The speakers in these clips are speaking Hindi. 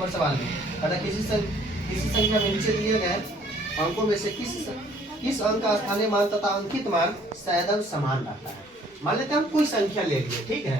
सवाल में अगर किसी संख्या में नीचे दिए गए अंकों में से किस अंक का स्थानीय मान तथा अंकित मान सदैव समान रहता है। मान लेते हैं हम कोई संख्या ले लिए, ठीक है,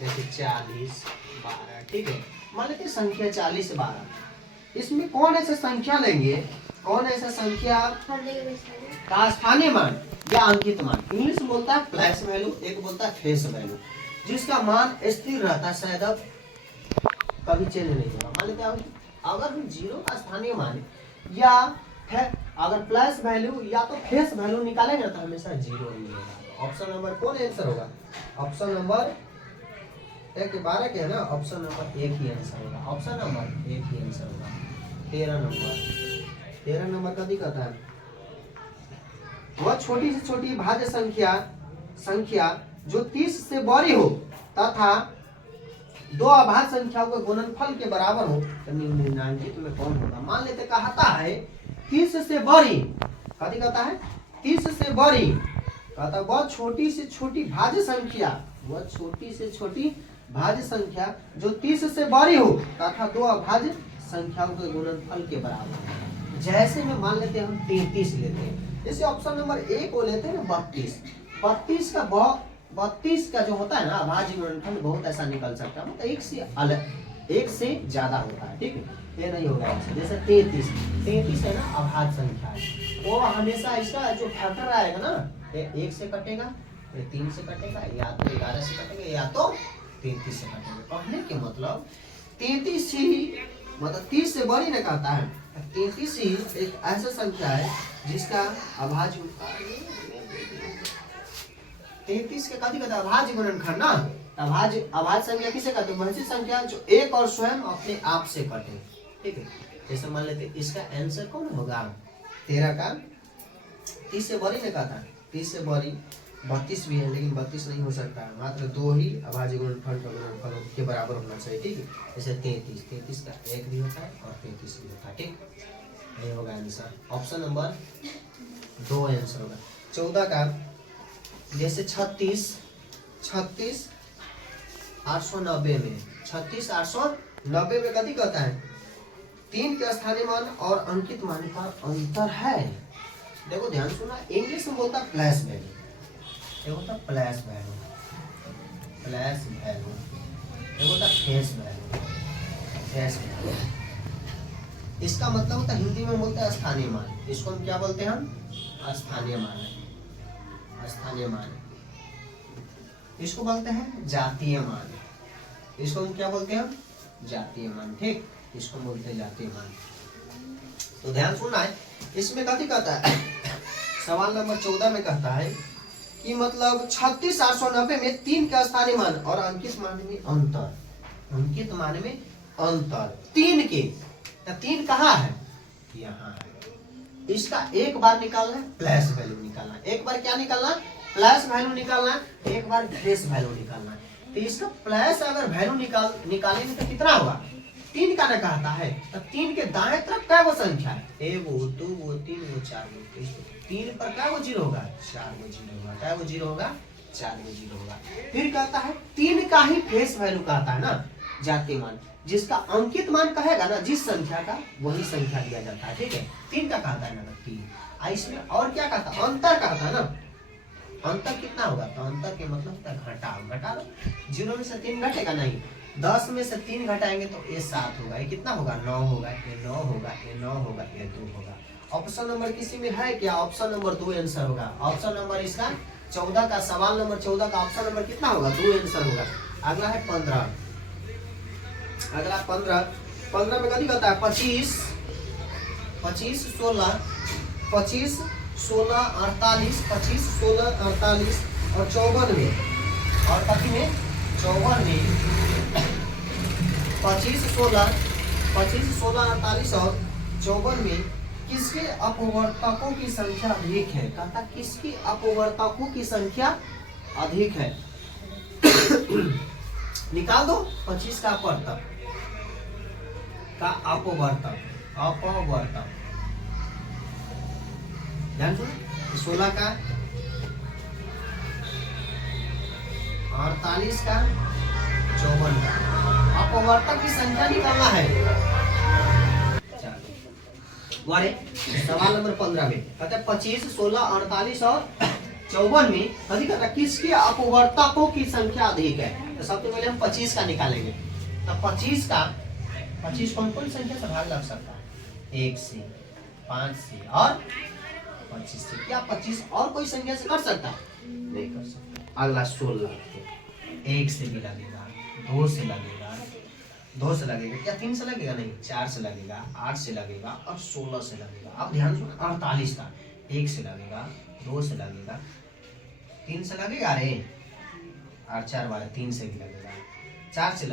जैसे 40 12, ठीक है। मान लेते हैं संख्या 40 12। इसमें कौन ऐसा संख्या लेंगे, कौन ऐसा संख्या का स्थानीय मान या अंकित मान, इंग्लिश में बोलता है प्लेस वैल्यू, एक बोलता है फेस वैल्यू, जिसका मान स्थिर रहता है, सदैव कभी चेंज नहीं होगा। मान लेते हैं अगर हम जीरो का स्थानीय मान या अगर प्लस वैल्यू या तो फेस वैल्यू निकालेंगे तो हमेशा जीरो मिलेगा। ऑप्शन नंबर कौन आंसर होगा? ऑप्शन नंबर 12 के है ना, ऑप्शन नंबर 1 ही आंसर होगा। ऑप्शन नंबर 1 ही आंसर होगा। 13 नंबर का दिक्कत है, वह छोटी से छोटी भाज्य संख्या जो 30 से बड़ी हो तथा दो अभाज्य संख्याओं के गुणनफल के बराबर हो तो निम्नलिखित में कौन होगा? मान लेते कहता है 30 से बड़ी, कथी कहता है 30 से बड़ी, कहता वह छोटी से छोटी भाज्य संख्या, वह छोटी से छोटी भाज्य संख्या जो 30 से बड़ी हो तथा दो अभाज्य संख्याओं के गुणनफल के बराबर। जैसे में मान लेते हैं हम 33 लेते हैं, जैसे ऑप्शन नंबर 1 को लेते हैं 32 का 32 का जो होता है ना अभाज्य गुणनफल बहुत ऐसा निकल सकता है, मतलब एक से ज्यादा होता है, ठीक है, ये नहीं होगा। जैसे 33 है ना अभाज्य संख्या है, वो हमेशा इसका जो फैक्टर आएगा ना, ये 1 से कटेगा, ये 3 से कटेगा, या तो 11 से कटेगा, या तो 33 से कटेगा। कहने के मतलब 33 ही, मतलब 30 से बड़ी ने कहता है 33 ही एक ऐसा संख्या है जिसका अभाज्य 33 के कथी कहते हैं अभाज्य गुणनखंड ना, अभाज्य संख्या किसे कहते हैं? वैसी संख्या जो एक और स्वयं अपने आप से कटे, ठीक है। जैसे मान लेते इसका आंसर कौन होगा? 13 का 30 से बड़ी ने कहा था, 30 से बड़ी 32 भी है, लेकिन 32 नहीं हो सकता है, मात्र 2 ही अभाज्य गुणनफल का गुणनफल के बराबर होना चाहिए, ठीक है। जैसे 33 का 1 भी होता है और 33 भी होता है, ठीक, ये होगा आंसर। ऑप्शन नंबर 2 आंसर होगा। 14 का जैसे 36 890 में 36 890 में कथी कहता है 3 के स्थानीय मान और अंकित मान का अंतर है। देखो ध्यान सुना, इंग्लिश में बोलता है प्लस वैल्यू, ये होता है प्लस वैल्यू, ये होता है फेस वैल्यू। इसका मतलब होता है हिंदी में बोलते हैं स्थानीय मान, इसको हम क्या बोलते हैं? हम स्थानीय मान, स्थानीय मान। इसको बोलते हैं जातीय मान, इसको हम क्या बोलते हैं? जातीय मान, ठीक, इसको बोलते हैं जातीय मान। तो ध्यान सुनना है, इसमें कथी कहता है सवाल नंबर 14 में कहता है कि मतलब 36 890 में 3 का स्थानीय मान और अंकित मान में अंतर, अंकित मान में अंतर 3 के, 3 कहाँ है? यहाँ है। इसका एक बार निकालना है प्लस वैल्यू निकालना है, एक बार क्या निकालना है? प्लस वैल्यू निकालना है, एक बार फेस वैल्यू निकालना है। तो इसका प्लस अगर वैल्यू निकालेंगे तो कितना होगा? 3 का ना कहता है, तो 3 के दाएं तरफ क्या वो संख्या है? 1 2 3 4 3 पर क्या वो जीरो होगा? 4 वो जीरो होगा, क्या वो जीरो होगा? 4 वो जीरो होगा। फिर कहता है 3 का ही फेस वैल्यू कहता है ना जातीय मान, जिसका अंकित मान कहेगा ना जिस संख्या का, वही संख्या दिया जाता है, ठीक है। 3 का कहता है ना 3। इसमें और क्या कहता है? अंतर कहता है ना, अंतर कितना होगा? तो अंतर के मतलब होता है घटा लो, 0 में से 3 घटेगा नहीं, 10 में से 3 घटाएंगे तो ये 7 होगा, ये कितना होगा? 9 होगा, ये 9 होगा, ये 9 होगा, ये 2 होगा। ऑप्शन नंबर किसी में है क्या? ऑप्शन नंबर 2 आंसर होगा। ऑप्शन नंबर इसका 14 का, सवाल नंबर 14 का ऑप्शन नंबर कितना होगा? 2 आंसर होगा। अगला है 15, अगला 15 में कथी कहता है 25 16 25 16 48 25 16 48 और 54 में, और कथी में 54 में 25 16 48 और 54 में किसके अपवर्तकों की संख्या अधिक है? कहता किसकी अपवर्तकों की संख्या अधिक है? निकाल दो 25 का अपवर्तक का अपवर्तक, ध्यान सुनो, 16 का 48 का 54 का अपवर्तक की संख्या निकालना है। चलो सवाल नंबर 15 में कहते हैं 25, 16, 48 और 54 में कभी कहता है किसके अपवर्तकों की संख्या अधिक है। तो सबसे पहले हम 25 का निकालेंगे। तो 25 कौन कौन संख्या से भाग लग सकता है? 1 से, 5 से और 25 से। क्या 25 और कोई संख्या से कर सकता है? नहीं कर सकता। अगला 16, 1 से भी लगेगा, 2 से लगेगा, 2 से लगेगा, क्या 3 से लगेगा? नहीं, 4 से लगेगा, 8 से लगेगा और 16 से लगेगा। अब ध्यान सुनो 48 का 1 से लगेगा, 2 से लगेगा, 3 से लगेगा रे, 8 4 12 3 से भी लगेगा, 4 से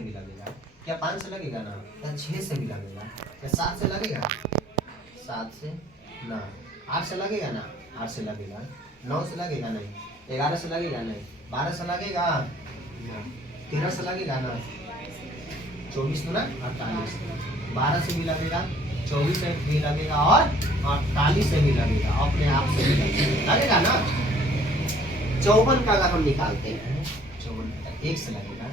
भी लगेगा, क्या 5 से लगेगा ना, क्या 6 से भी लगेगा, क्या 7 से लगेगा, 7 से ना, 8 से लगेगा ना, 8 से लगेगा, 9 से लगेगा नहीं, 11 से लगेगा नहीं, 12 से लगेगा ना, 13 से लगेगा ना, 24 ना 48, 12 से भी लगेगा, 24 से भी लगेगा और 48 से भी लगेगा, अपने आप से भी लगेगा ना। 54 का अगर हम निकालते हैं, 54 1 से लगेगा,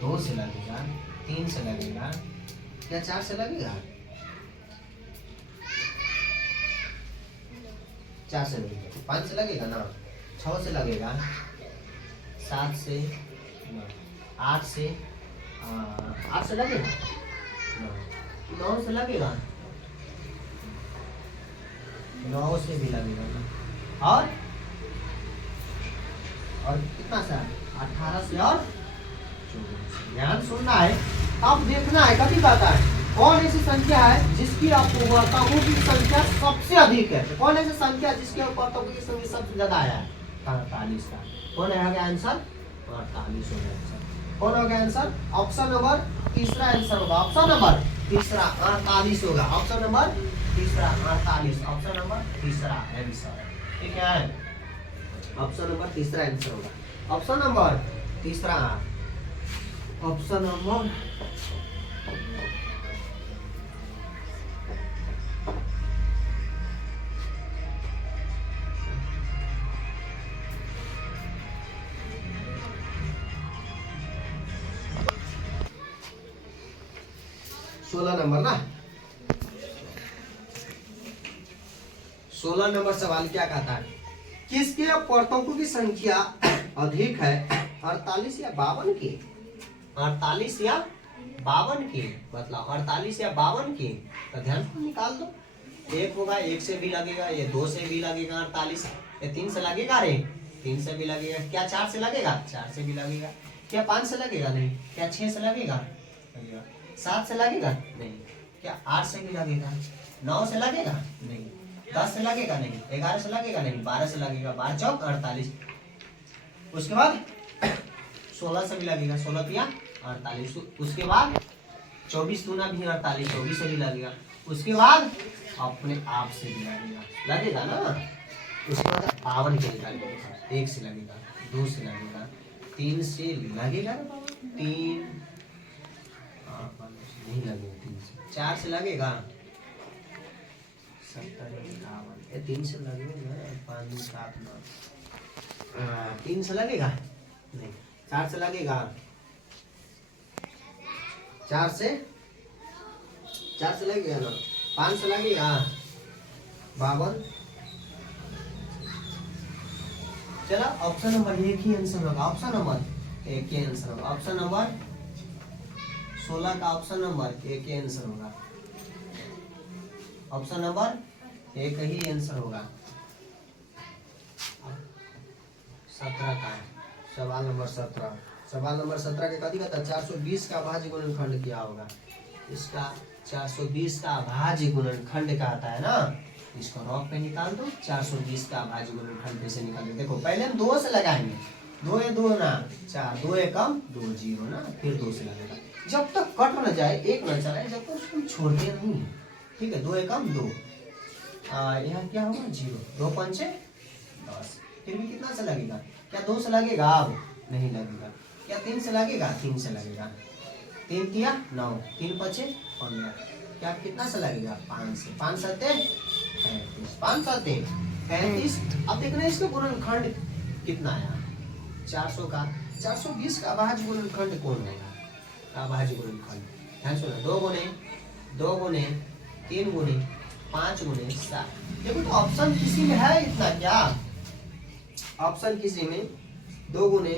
2 से लगेगा, 3 से लगेगा, क्या 4 से लगेगा, 4 से लगेगा, 5 से लगेगा ना, 6 से लगेगा, 7 से, 8 से, 8 से लगेगा, 9 से लगेगा, 9 से भी लगेगा और कितना सा 18 से और 24। ध्यान सुनना है, अब देखना है कभी कहता है कौन ऐसी संख्या है जिसकी अपवर्तकों की संख्या सबसे अधिक है। तो कौन ऐसी संख्या जिसकी अपवर्तकों की संख्या सबसे ज्यादा आया है? 48 का। कौन है आंसर? 48 हो गया आंसर। कौन हो गया आंसर? ऑप्शन नंबर तीसरा आंसर होगा। ऑप्शन नंबर तीसरा 48 होगा। ऑप्शन नंबर तीसरा 48। ऑप्शन नंबर तीसरा आंसर। ठीक है, ऑप्शन नंबर तीसरा आंसर होगा। ऑप्शन नंबर तीसरा, ऑप्शन नंबर नंबर ना 16 नंबर सवाल क्या कहता है? किसके अपवर्तकों की संख्या अधिक है? 48 या 52 की? 48 या 52 की, मतलब 48 या 52 की। तो ध्यान से निकाल दो। एक होगा, 1 से भी लगेगा, ये 2 से भी लगेगा 48, ये 3 से लगेगा रे, 3 से भी लगेगा, क्या 4 से लगेगा? 4 से भी लगेगा, क्या 5 से लगेगा? नहीं, क्या 6 से लगेगा? 7 से लगेगा? नहीं, क्या 8 से भी लगेगा? 9 से लगेगा? नहीं, 10 से लगेगा? नहीं, 11 से लगेगा? नहीं, 12 से लगेगा, 12 चौक 48। उसके बाद 16 से भी लगेगा, 16 तिया 48। उसके बाद 24 दूना भी 48, 24 से भी लगेगा। उसके बाद अपने आप से भी लगेगा ना। उसके बाद 52 के निकालेंगे। 1 से लगेगा, 2 से लगेगा, 3 से लगेगा ना, 3 नहीं लगेगा, 3 से, 4 से लगेगा, 70 51, 3 से लगेगा, 5 7 9, 3 से लगेगा नहीं, 4 से लगेगा, 4 से लगेगा ना, 5 से लगेगा, 52। चलो ऑप्शन नंबर एक ही आंसर होगा। ऑप्शन नंबर एक ही आंसर होगा। ऑप्शन नंबर 16 का ऑप्शन नंबर एक ही आंसर होगा। ऑप्शन नंबर एक ही आंसर होगा। 17 का सवाल नंबर 17। सवाल नंबर 17 के कथी कहता है? 420 का अभाज्य गुणनखंड क्या होगा? इसका 420 का अभाज्य गुणनखंड का आता है ना, इसको रॉक पे निकाल दो। 420 का अभाज्य गुणनखंड कैसे निकालेंगे? देखो पहले हम 2 से लगाएंगे, 2 ए 2 ना 4, 2 एकम 2 0 ना, फिर 2 से लगेगा। जब तक कट न जाए, एक न चलाए, जब तक उसको छोड़ते नहीं। ठीक है, 2 एकम 2, यहाँ क्या होगा 0, 2 पंचे 10। फिर भी कितना से लगेगा? क्या 2 से लगेगा? अब नहीं लगेगा। क्या 3 से लगेगा? 3 से लगेगा। 3 तिया 9, 3 पचे 15, क्या कितना से लगेगा? 5 से, 5 सत्ते 35, 5 सत्ते 35। अब देखना इसका गुणनखंड कितना आया? 400 का 420 का अभाज्य गुणनखंड कौन होगा? अभाज्य गुणनफल। ध्यान सुनो, 2 गुने 3 गुने 5 गुने 7। देखो तो ऑप्शन किसी में है इतना क्या? ऑप्शन किसी में 2 गुने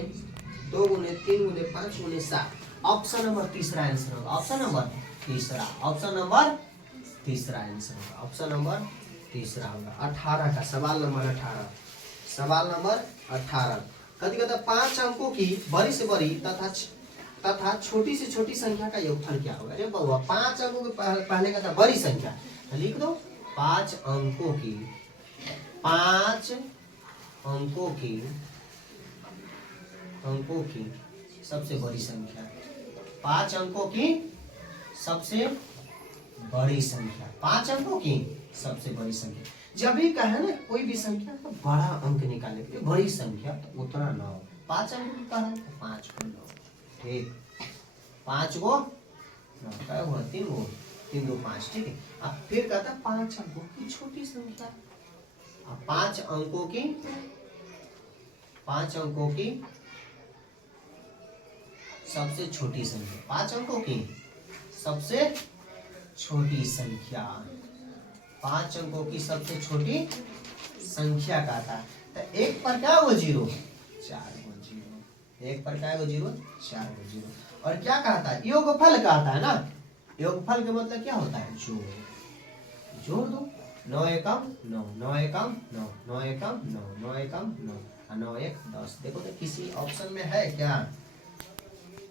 3 गुने 5 गुने 7। ऑप्शन नंबर तीसरा आंसर होगा। ऑप्शन नंबर तीसरा आंसर होगा। ऑप्शन नंबर तीसरा होगा। 18 का सवाल नंबर 18। सवाल नंबर 18 कथी कहता है? 5 अंकों की बड़ी से बड़ी तथा छोटी से छोटी संख्या का योगफल क्या होगा? अरे बउआ, 5 अंकों की पहले कहता बड़ी संख्या, लिख दो 5 अंकों की सबसे बड़ी संख्या। 5 अंकों की सबसे बड़ी संख्या। 5 अंकों की सबसे बड़ी संख्या। जब भी कहे ना कोई भी संख्या तो बड़ा अंक निकालने के लिए, बड़ी संख्या तो उतना ना हो। 5 अंक की कहा तो 5 को 9। ठीक, 5 को 9 क्या हुआ? 3 को 3 2 5। ठीक है। अब फिर कहता 5 अंकों की छोटी संख्या। अब 5 अंकों की सबसे छोटी संख्या। 5 अंकों की सबसे छोटी संख्या। 5 अंकों की सबसे छोटी संख्या का था। तो 1 पर क्या हो 0? 4 को 0। 1 पर क्या हो 0? 4 को 0। और क्या कहता है? योगफल कहता है ना। योगफल के मतलब क्या होता है? जोड़ दो। 9 एकम 9, 9 एकम 9, 9 एकम 9, 9 एकम 9, 9 1 10। देखो तो किसी ऑप्शन में है क्या?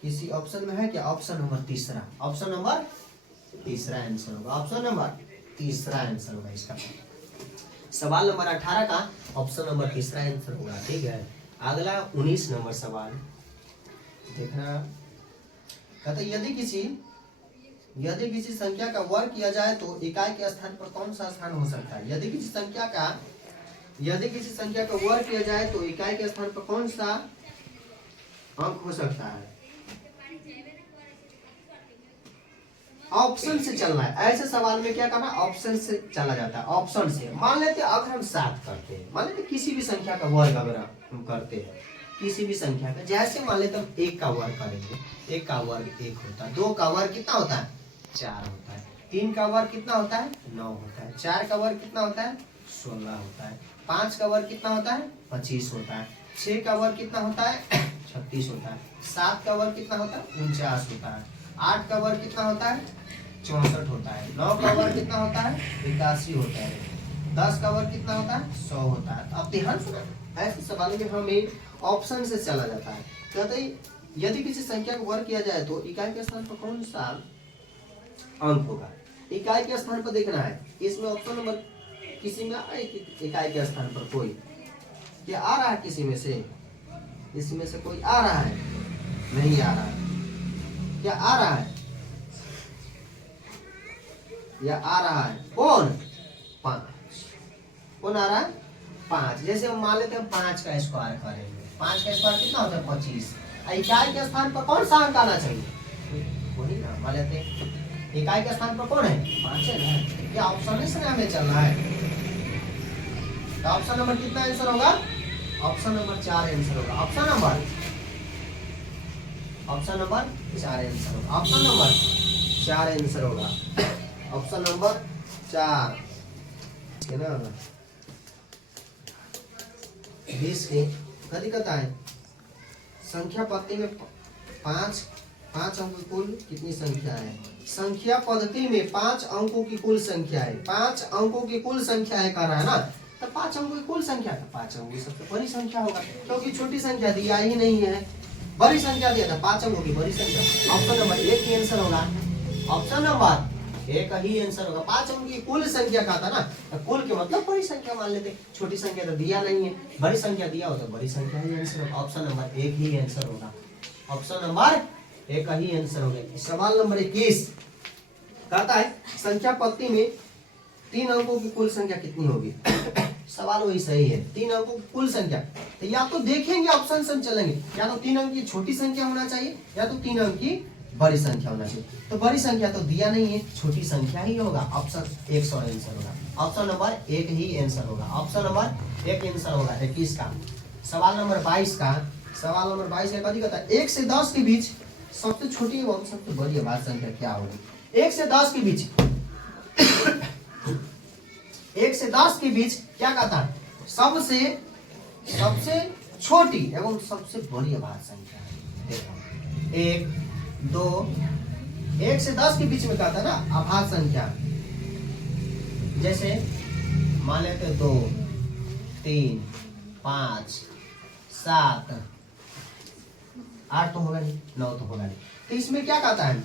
किसी ऑप्शन में है क्या? ऑप्शन नंबर तीसरा। ऑप्शन नंबर तीसरा आंसर होगा। ऑप्शन नंबर तीसरा आंसर होगा इसका। सवाल नंबर 18 का ऑप्शन नंबर तीसरा आंसर होगा। ठीक है। अगला 19 नंबर सवाल देखना। कहते यदि किसी संख्या का वर्ग किया जाए तो इकाई के स्थान पर कौन सा स्थान हो सकता है? यदि किसी संख्या का वर्ग किया जाए तो इकाई के स्थान पर कौन सा अंक हो सकता है? ऑप्शन से चलना है। ऐसे सवाल में क्या करना? ऑप्शन से चला जाता है। ऑप्शन से मान लेते हैं अगर हम 7 करते हैं, मान लेते किसी भी संख्या का वर्ग अगर हम करते हैं, किसी भी संख्या का, जैसे मान लेते हम 1 का वर्ग करेंगे। 1 का वर्ग 1 होता है। 2 का वर्ग कितना होता है? 4 होता है। 3 का वर्ग कितना होता है? 9 होता है। 4 का वर्ग कितना होता है? 16 होता है। 5 का वर्ग कितना होता है? 25 होता है। 6 का वर्ग कितना होता है? 36 होता है। 7 का वर्ग कितना होता है? 49 होता है। 8 का वर्ग कितना होता है? 64 होता है। 9 का वर्ग कितना होता है? 81 होता है। 10 का वर्ग कितना होता है? 100 होता है। अब ध्यान सुना, ऐसे सवाल में हमें ऑप्शन से चला जाता है। कहते यदि किसी संख्या का वर्ग किया जाए तो इकाई के स्थान पर कौन सा अंक होगा? इकाई के स्थान पर देखना है। इसमें ऑप्शन नंबर किसी में आए इकाई के स्थान पर कोई क्या आ रहा है? किसी में से, इसमें से कोई आ रहा है? नहीं आ रहा है। क्या आ रहा है? या आ रहा है? कौन? 5। कौन आ रहा है? 5। जैसे हम मान लेते हैं 5 का स्क्वायर करेंगे। 5 का स्क्वायर कितना होता है? 25। इकाई के स्थान पर कौन सा अंक आना चाहिए? वही ना, मान लेते हैं इकाई के स्थान पर कौन है? 5 है ना। क्या ऑप्शन से हमें चलना है? तो ऑप्शन नंबर कितना आंसर होगा? ऑप्शन नंबर 4 आंसर होगा। ऑप्शन नंबर 4 आंसर होगा। ऑप्शन नंबर 4 आंसर होगा। ऑप्शन नंबर 4 है ना। 20 के कथी कहता है? संख्या पद्धति में 5 अंकों की कुल कितनी संख्या है? संख्या पद्धति में 5 अंकों की कुल संख्या है। 5 अंकों की कुल संख्या है कह रहा है ना। तो 5 अंकों की कुल संख्या, तो 5 अंकों की सबसे बड़ी संख्या होगा, क्योंकि छोटी संख्या दिया ही नहीं है, बड़ी संख्या दिया था। 5 अंकों की बड़ी संख्या। ऑप्शन नंबर 1 ही आंसर होगा। ऑप्शन नंबर 1 ही आंसर होगा। 5 अंकों की कुल संख्या का था ना, तो कुल के मतलब बड़ी संख्या मान लेते। छोटी संख्या तो दिया नहीं है, बड़ी संख्या दिया हो तो बड़ी संख्या ही आंसर होगा। ऑप्शन नंबर 1 ही आंसर होगा। ऑप्शन नंबर 1 ही आंसर होगा। सवाल नंबर 21 कहता है संख्या पद्धति में 3 अंकों की कुल संख्या कितनी होगी? सवाल वही सही है। 3 अंकों की कुल संख्या, तो या तो देखेंगे ऑप्शन से चलेंगे, या तो 3 अंक की छोटी संख्या होना चाहिए, या तो 3 अंक की बड़ी संख्या होना चाहिए। तो बड़ी संख्या तो दिया नहीं है, छोटी संख्या ही होगा। ऑप्शन 1 आंसर होगा। ऑप्शन नंबर 1 ही आंसर होगा। ऑप्शन नंबर 1 आंसर होगा 21 का। सवाल नंबर 22 का। सवाल नंबर 22 है कथी कहता है? 1 से 10 के बीच सबसे छोटी एवं सबसे बड़ी अभाज्य संख्या क्या होगी? 1 से 10 के बीच 1 से 10 के बीच क्या कहता है? सबसे छोटी एवं सबसे बड़ी अभाज्य संख्या। देखो 1 2 1 से 10 के बीच में कहता है ना अभाज्य संख्या। जैसे मान लेते 2 3 5 7 8 तो होगा नहीं, 9 तो होगा नहीं। तो इसमें क्या कहता है?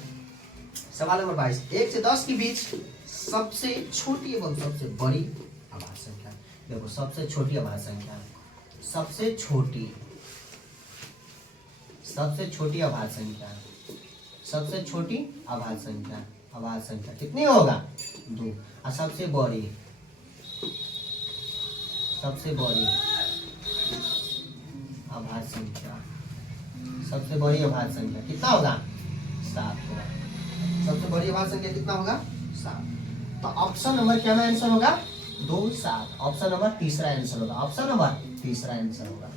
सवाल नंबर 22, 1 से 10 के बीच सबसे छोटी एवं सबसे बड़ी अभाज्य संख्या। देखो सबसे छोटी अभाज्य संख्या, सबसे छोटी अभाज्य संख्या, सबसे छोटी अभाज्य संख्या कितनी होगा? 2। और सबसे बड़ी अभाज्य संख्या, सबसे बड़ी अभाज्य संख्या कितना होगा? 7 होगा। सबसे बड़ी अभाज्य संख्या कितना होगा? 7। तो ऑप्शन नंबर क्या में आंसर होगा? 2 7। ऑप्शन नंबर तीसरा आंसर होगा। ऑप्शन नंबर तीसरा आंसर होगा।